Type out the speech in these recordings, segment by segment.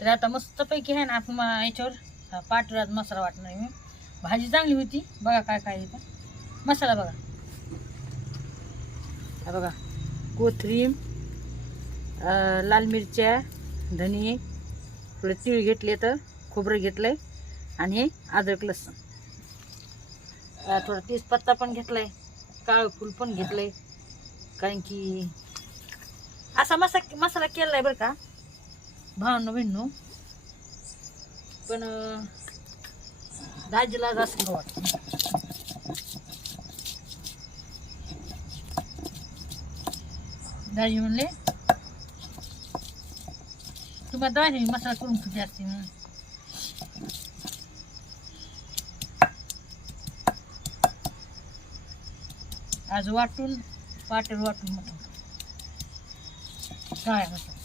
तर आता मस्तपैकी आहे ना आपण याच्यावर हा मसाला वाटणार मी. भाजी चांगली होती. बघा काय काय येतं मसाला बघा. हा बघा. कोथरीम लाल मिरच्या धने थोडं तीळ घेतले तर खोबरं घेतलंय आणि हे अद्रक लसूण. थोडा तेजपत्ता पण घेतलाय. काळं फूल पण घेतलंय. कारण की असा मसा मसाला केलाय बरं का. भावनो भिन्नो पण दाजीला जास्त वाटतं. दाजी म्हणले तुम्हाला दाजी मसाला करून ठेवते असते म्हणून. आज वाटून वाटेल वाटून मटण काय मसाला?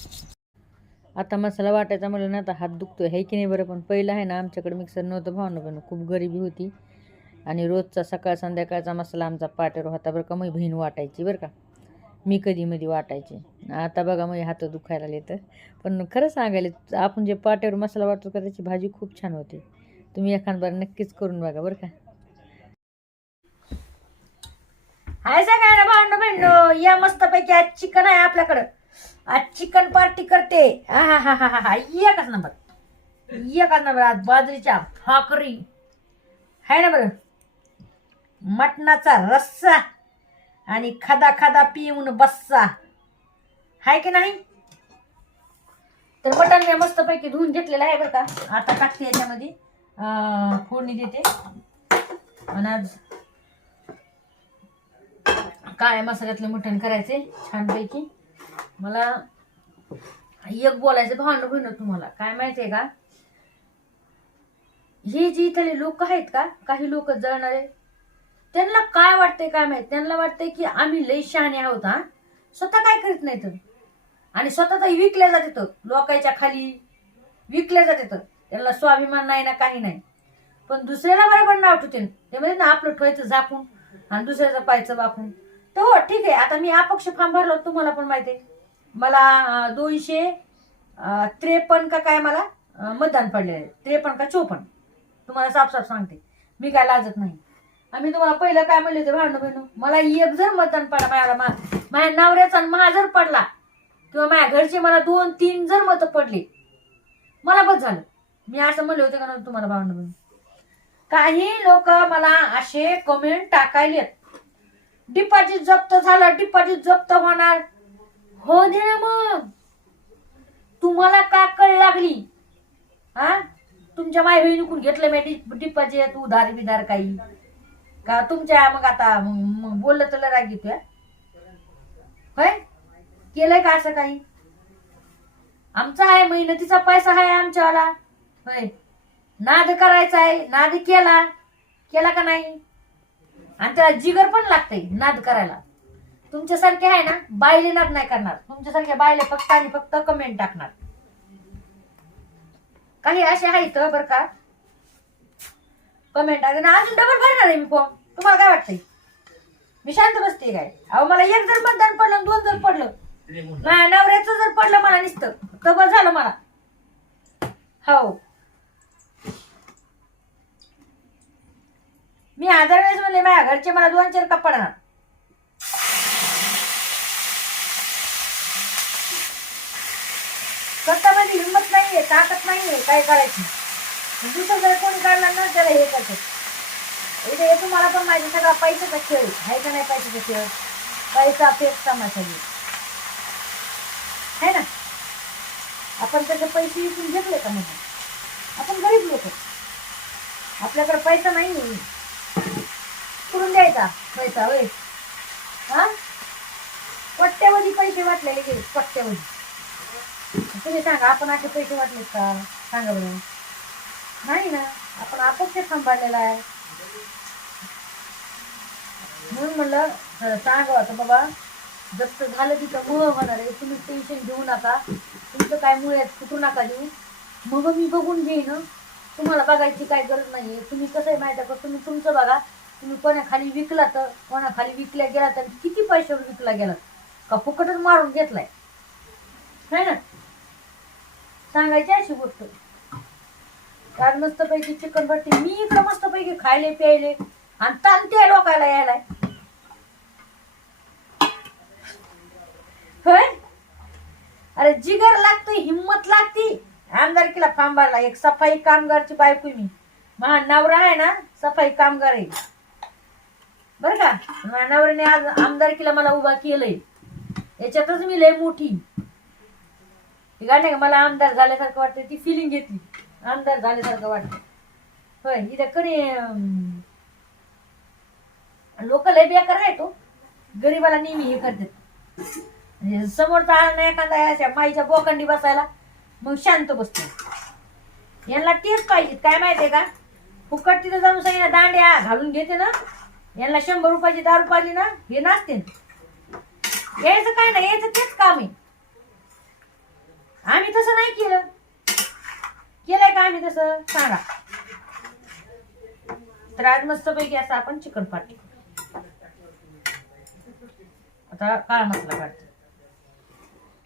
आता मसाला वाटायचा म्हणलं ना आता हात दुखतो आहे की नाही बरं? पण पहिलं आहे ना आमच्याकडे मिक्सर नव्हतं भावनं पण खूप गरिबी होती. आणि रोजचा सकाळ संध्याकाळचा मसाला आमचा पाट्यावर होता बरं का मग बहीण वाटायची बरं का. मी कधी मधी वाटायची. आता बघा मग हात दुखायला लागले तर. पण खरं सांगायला आपण जे पाट्यावर मसाला वाटतो का त्याची भाजी खूप छान होते. तुम्ही एखाद नक्कीच करून बघा बरं का. हाय सगळ्यांना भांडण भांडण या मस्तपैकी आज चिकन आहे आपल्याकडं. आज चिकन पार्टी करते. हा हा हा हा हा हा. एकच नंबर एकच नंबर आज बाजरीच्या भाकरी. आहे ना बरं? मटणाचा रस्सा आणि खादा खादा पिऊन बस्सा. हाय की नाही? तर मटण मी मस्तपैकी धुवून घेतलेलं आहे बरं का. आता टाकते याच्यामध्ये. अं, फोडणी देते. आणि आज काळ्या मसाल्यातलं मटण करायचे छानपैकी. मला एक बोलायचं भावना होईन तुम्हाला. काय माहितीये का? हे जे इथले लोक आहेत का काही लोक जळणारे त्यांना काय वाटतंय काय माहीत? त्यांना वाटतंय की आम्ही लय शहाणे आहोत हा? स्वतः काय करीत नाही तर आणि स्वतः विकल्या जाते लोकांच्या खाली विकल्या जाते त्यांना स्वाभिमान नाही ना काही नाही. पण दुसऱ्याला बरोबर नाव ठेवते. ते म्हणजे ना आपलं ठेवायचं झाकून आणि दुसऱ्याचं पायचं वाकून. तर हो ठीक आहे. आता मी अपक्ष फॉर्म भरलो तुम्हाला पण माहिती आहे. मला दोनशे त्रेपन्न का काय मला मतदान पडले त्रेपन्न का चोपन्न? तुम्हाला साफ साफ सांगते. मी काय लाजत नाही. आम्ही तुम्हाला पहिलं काय म्हणले होते भांडण बहिणू मला एक जर मतदान पडला माझ्या मा- माझ्या नवऱ्याचा आणि जर पडला किंवा माझ्या घरचे मला दोन तीन जर मतं पडली मला बस झालं. मी असं म्हणले होते का नव्हतं तुम्हाला भांडण बहिणू काही लोक मला असे कमेंट टाकायलेत. डिपॉझिट जप्त झालं डिपॉझिट जप्त होणार. हो दे ना मग. तुम्हाला का कळ लागली? हा? तुमच्या माय बहिणीकडून घेतलं मी डिपॉझिट उधार बिधार काही. का तुमच्या मग आता मग बोललं तर राग घेतोय. होय? केलंय का असं काही? आमचा आहे मेहनतीचा पैसा आहे आमच्यावाला. होय. नाद करायचा आहे. नाद केला. केला का नाही? आणि त्याला जिगर पण लागतंय नाद करायला. तुमच्यासारखे आहे ना बायले नाद नाही करणार. तुमच्यासारख्या बायले फक्त आणि फक्त कमेंट टाकणार. काही असे आहेत बर का? कमेंट टाकणार. अजून डबल भरणार आहे मी फॉर्म तुम्हाला काय वाटतंय? मी शांत बसते काय? अहो मला एक जर मतदान पडलं दोन जर पडलं. माझ्या नवऱ्याचं जर पडलं मला निसतं. तबल झालं मला. हो. मी हजार वेळेस म्हणले माझ्या घरचे मला दोन चार कप स्वतःमध्ये हिंमत नाहीये ताकद नाहीये काय करायची? दुसरं जर कोणी काढला ना त्याला हे करतात. इथे हे तुम्हाला पण माहिती सगळा पैशाचा खेळ आहे. का नाही पैशाचा खेळ? पैसा फेक तमाशा आहे. ना? आपण त्याचे पैसे विकून घेतले का म्हणजे आपण गरीब लोक. आपल्याकडे पैसा नाही करून द्यायचा पैसा वय हा? पट्ट्यावधी पैसे वाटलेले गेले पट्ट्यावधी तुम्ही सांगा आपण असे पैसे वाटलेत का? सांगा बरं. नाही ना आपण अपक्ष सांभाळलेला आहे. म्हणून म्हणलं सांगा आता बाबा. जप्त झालं तिथं मुळ होणार आहे तुम्ही टेन्शन घेऊ नका. तुमचं काय मुळे कुठू नका देऊ मग मी बघून घेईन तुम्हाला बघायची काय गरज नाही तुम्ही कसं आहे माहिती आहे का? तुम्ही तुमचं बघा. तुम्ही कोणाखाली विकला तर कोणाखाली विकल्या गेला तर किती पैशावर विकला गेला का फुकटच मारून घेतलाय? है ना? सांगायची अशी गोष्ट. आज मस्तपैकी चिकन भट्टी मी इकडं मस्तपैकी खायले प्यायले आणि ताणते लोकायला यायलाय. होय? अरे जिगर लागतोय हिम्मत लागती. आमदारकीला फांबायला एक सफाई कामगारची बायको मी. माझा नवरा आहे ना सफाई कामगार आहे. बरं का? माझ्या नवऱ्याने आज आमदारकीला मला उभा केलंय. याच्यातच मी लय मोठी. ती गाणी का? मला आमदार झाल्यासारखं वाटतं ती फिलिंग घेतली. आमदार झाल्यासारखं वाटतं होय इथं कधी लोक लय बेकार आहे तो. गरीबाला नेहमी हे करतात. म्हणजे समोरचा आला नाही एखादा अशा माईच्या बोकंडी बसायला मग शांत बसतो. यांना तेच पाहिजे. काय माहितीये का? फुकट तिथं जाऊन सांगितलं दांड्या घालून घेते ना यांना शंभर रुपयाची दारू पाहिजे ना हे नाचते. यायचं काय नाही यायचं तेच काम आहे. आम्ही तसं नाही केलं. केलंय का आम्ही तसं? सांगा. तर आज मस्तपैकी असं आपण चिकन पार्टी आता काळ मसाला काढतो.